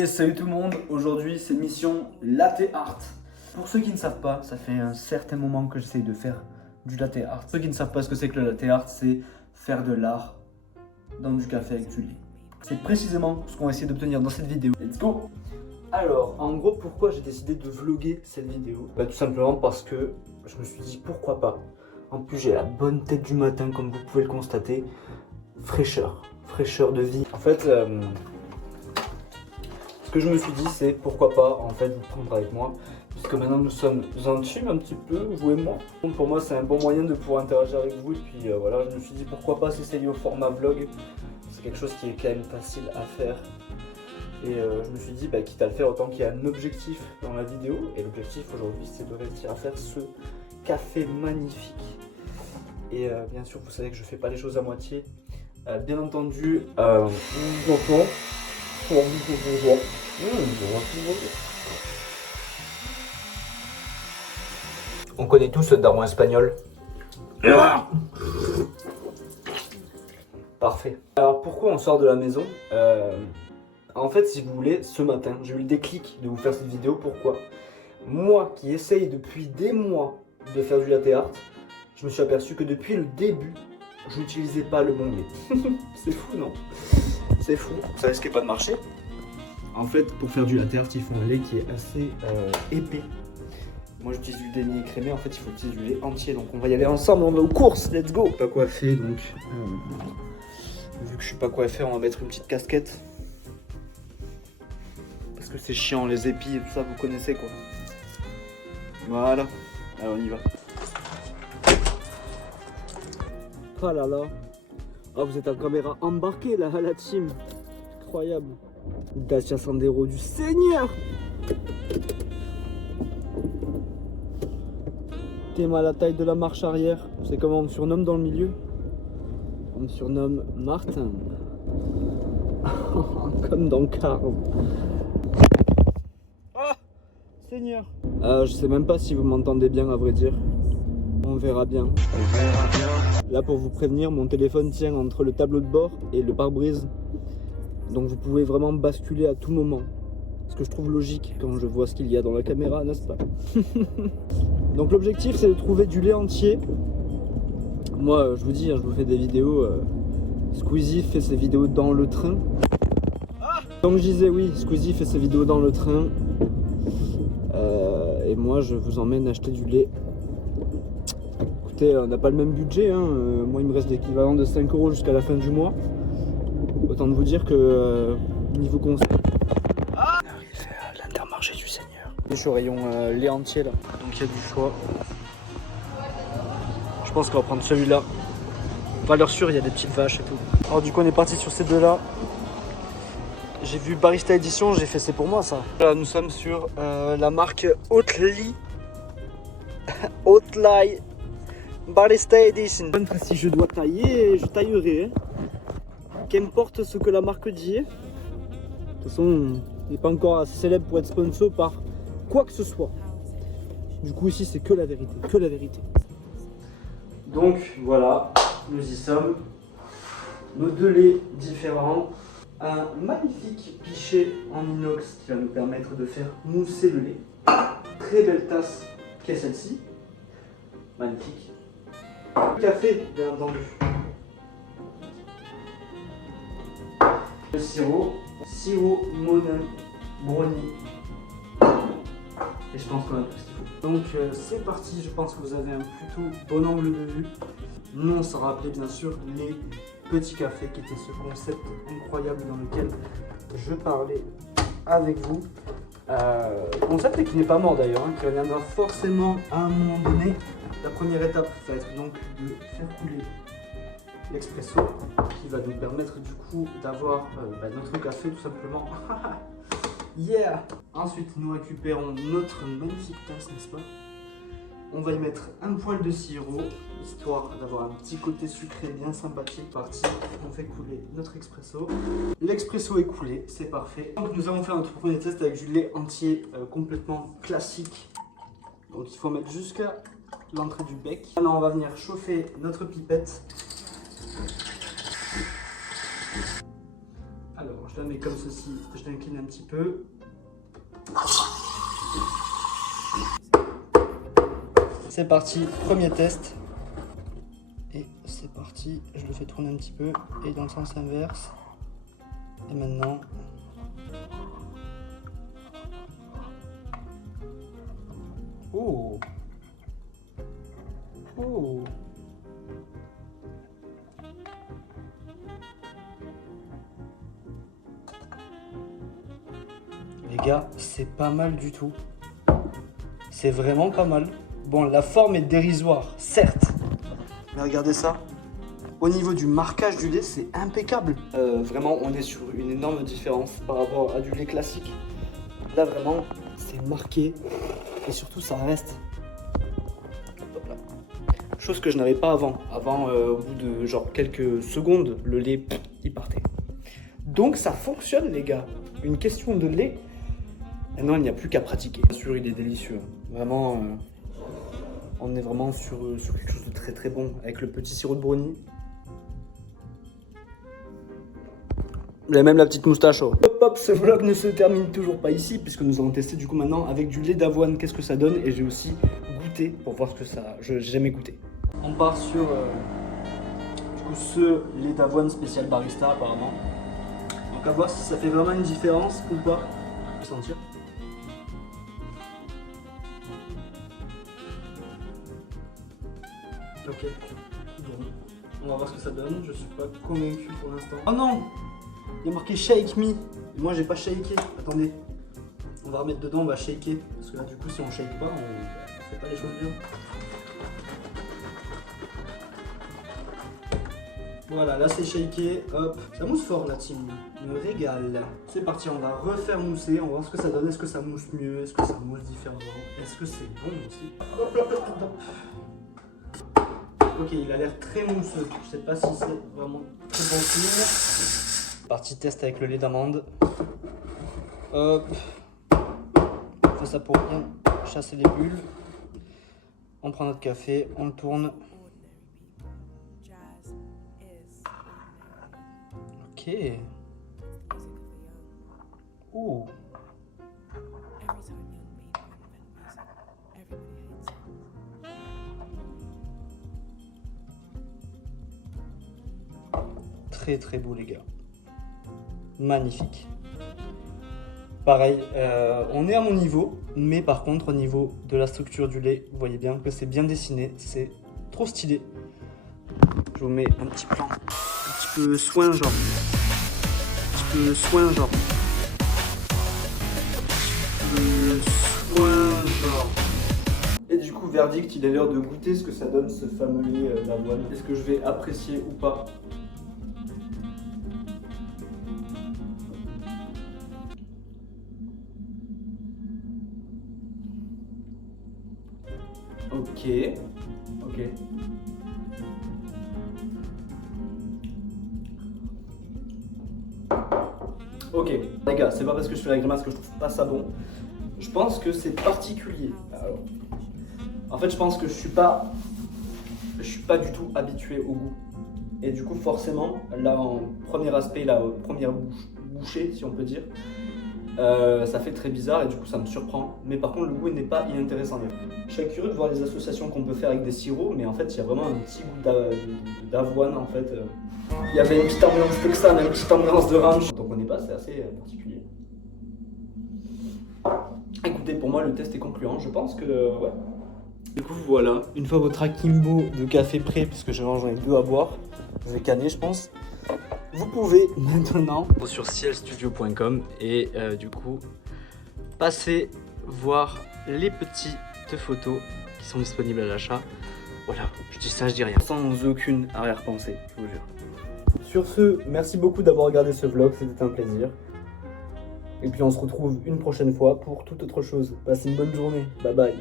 Et salut tout le monde, aujourd'hui c'est mission latte art. Pour ceux qui ne savent pas, ça fait un certain moment que j'essaye de faire du latte art. Ceux qui ne savent pas ce que c'est que le latte art, c'est faire de l'art dans du café avec du lait. C'est précisément ce qu'on va essayer d'obtenir dans cette vidéo. Let's go! Alors, en gros, pourquoi j'ai décidé de vlogger cette vidéo? Tout simplement parce que je me suis dit pourquoi pas. En plus, j'ai la bonne tête du matin, comme vous pouvez le constater. Fraîcheur de vie. En fait, ce que je me suis dit, c'est pourquoi pas en fait vous prendre avec moi, puisque maintenant nous sommes intimes un petit peu, vous et moi. Donc pour moi, c'est un bon moyen de pouvoir interagir avec vous. Et puis voilà, je me suis dit pourquoi pas s'essayer au format vlog. C'est quelque chose qui est quand même facile à faire. Et je me suis dit, quitte à le faire, autant qu'il y ait un objectif dans la vidéo. Et l'objectif aujourd'hui, c'est de réussir à faire ce café magnifique. Et bien sûr, vous savez que je fais pas les choses à moitié. Bien entendu, on connaît tous ce daron espagnol. Parfait. Alors pourquoi on sort de la maison? En fait, si vous voulez, ce matin, j'ai eu le déclic de vous faire cette vidéo. Pourquoi? Moi qui essaye depuis des mois de faire du latte art, je me suis aperçu que depuis le début, je n'utilisais pas le bon lait. C'est fou, non? C'est fou. Ça risquait pas de marcher. En fait, pour faire du latte art, il faut un lait qui est assez épais. Moi, j'utilise du demi écrémé. En fait, il faut utiliser du lait entier. Donc, on va y aller ensemble. On va aux courses. Let's go. Pas coiffé, donc vu que je suis pas coiffé, on va mettre une petite casquette. Parce que c'est chiant, les épis et tout ça, vous connaissez quoi. Voilà. Alors, on y va. Oh là là. Oh, vous êtes en caméra embarquée là, la team. Incroyable. Dacia Sandero du Seigneur. T'es mal à la taille de la marche arrière. C'est comment on me surnomme dans le milieu? On me surnomme Martin. Comme dans Carl. Ah, Seigneur. Je sais même pas si vous m'entendez bien à vrai dire. On verra bien. Là pour vous prévenir, mon téléphone tient entre le tableau de bord et le pare-brise. Donc vous pouvez vraiment basculer à tout moment. Ce que je trouve logique quand je vois ce qu'il y a dans la caméra, n'est-ce pas? Donc l'objectif c'est de trouver du lait entier. Moi je vous dis, je vous fais des vidéos. Squeezie fait ses vidéos dans le train. Donc je disais oui, Squeezie fait ses vidéos dans le train. Et moi je vous emmène acheter du lait. Écoutez, on n'a pas le même budget. Moi il me reste l'équivalent de 5 € jusqu'à la fin du mois. Autant de vous dire que niveau conseil. On est arrivé à l'Intermarché du Seigneur. Je suis au rayon lait entier là. Donc il y a du choix. Je pense qu'on va prendre celui-là. Valeur sûre, il y a des petites vaches et tout. Alors du coup on est parti sur ces deux là. J'ai vu Barista Edition, j'ai fait c'est pour moi ça. Là nous sommes sur la marque Oatly. Oatly Barista Edition. Si je dois tailler, je taillerai. Qu'importe ce que la marque dit. De toute façon, il n'est pas encore assez célèbre pour être sponsor par quoi que ce soit. Du coup ici c'est que la vérité, que la vérité. Donc voilà, nous y sommes. Nos deux laits différents. Un magnifique pichet en inox qui va nous permettre de faire mousser le lait. Très belle tasse qu'est celle-ci. Magnifique. Le café, bien entendu. Le sirop Monin Brownie. Et je pense qu'on a tout ce qu'il faut. Donc c'est parti, je pense que vous avez un plutôt bon angle de vue. Nous on s'en rappelait bien sûr les petits cafés qui était ce concept incroyable dans lequel je parlais avec vous. Concept qui n'est pas mort d'ailleurs, qui reviendra forcément à un moment donné. La première étape va être donc de faire couler l'expresso qui va nous permettre du coup d'avoir notre café tout simplement. Yeah! Ensuite nous récupérons notre magnifique tasse, n'est-ce pas? On va y mettre un poil de sirop, histoire d'avoir un petit côté sucré bien sympathique. Parti, on fait couler notre expresso. L'expresso est coulé, c'est parfait. Donc nous avons fait notre premier test avec du lait entier complètement classique. Donc il faut mettre jusqu'à l'entrée du bec. Maintenant on va venir chauffer notre pipette. Alors je Je la mets comme ceci, je l'incline un petit peu. C'est parti, premier test. Et c'est parti, je le fais tourner un petit peu et dans le sens inverse. Et maintenant... Oh! Oh! Les gars, c'est pas mal du tout. C'est vraiment pas mal. Bon, la forme est dérisoire, certes. Mais regardez ça. Au niveau du marquage du lait, c'est impeccable. Vraiment, on est sur une énorme différence par rapport à du lait classique. Là, vraiment, c'est marqué. Et surtout, ça reste. Hop là. Chose que je n'avais pas avant. Avant, au bout de genre quelques secondes, le lait, il partait. Donc, ça fonctionne, les gars. Une question de lait. Maintenant, il n'y a plus qu'à pratiquer. Bien sûr, il est délicieux. Vraiment, on est vraiment sur quelque chose de très très bon. Avec le petit sirop de brownie. Il a même la petite moustache. Oh. Hop hop, ce vlog ne se termine toujours pas ici, puisque nous allons tester du coup maintenant avec du lait d'avoine, qu'est-ce que ça donne. Et j'ai aussi goûté pour voir ce que ça... J'ai jamais goûté. On part sur du coup ce lait d'avoine spécial barista apparemment. Donc à voir si ça fait vraiment une différence ou pas. Je vais sentir. Ok, bon. On va voir ce que ça donne, je suis pas convaincu pour l'instant. Oh non! Il y a marqué shake me. Et moi j'ai pas shaké. Attendez. On va remettre dedans, on va shaker. Parce que là du coup si on shake pas, on fait pas les choses bien. Voilà, là c'est shaké. Hop. Ça mousse fort la team. Me régale. C'est parti, on va refaire mousser. On va voir ce que ça donne. Est-ce que ça mousse mieux? Est-ce que ça mousse différemment? Est-ce que c'est bon aussi? Hop, hop, hop, hop. Ok, il a l'air très mousseux. Je sais pas si c'est vraiment très bon signe. Partie test avec le lait d'amande. Hop. On fait ça pour bien chasser les bulles. On prend notre café, on le tourne. Ok. Ouh. Très très beau les gars. Magnifique. Pareil, on est à mon niveau, mais par contre au niveau de la structure du lait, vous voyez bien que c'est bien dessiné, c'est trop stylé. Je vous mets un petit plan, un petit peu soin genre. Un petit peu soin genre. Et du coup, verdict, il est l'heure de goûter ce que ça donne ce fameux lait d'avoine. Est-ce que je vais apprécier ou pas? Ok. Ok. Ok. Les gars, c'est pas parce que je fais la grimace que je trouve pas ça bon. Je pense que c'est particulier. Alors, en fait, je pense que je suis pas du tout habitué au goût. Et du coup, forcément, là, en premier aspect, la première bouchée, si on peut dire, ça fait très bizarre et du coup, ça me surprend. Mais par contre, le goût n'est pas inintéressant. Je serais curieux de voir les associations qu'on peut faire avec des sirops, mais en fait, il y a vraiment un petit goût d'avoine, en fait. Il y avait une petite ambiance texane, une petite ambiance de ranch. Donc on est pas, c'est assez particulier. Écoutez, pour moi, le test est concluant. Je pense que, ouais. Du coup, voilà. Une fois votre akimbo de café prêt, puisque j'en ai 2 à boire, je vais canner, je pense. Vous pouvez maintenant sur cielstudio.com et du coup, passer voir les petites photos qui sont disponibles à l'achat. Voilà, je dis ça, je dis rien. Sans aucune arrière-pensée, je vous jure. Sur ce, merci beaucoup d'avoir regardé ce vlog, c'était un plaisir. Et puis on se retrouve une prochaine fois pour toute autre chose. Passez une bonne journée, bye bye.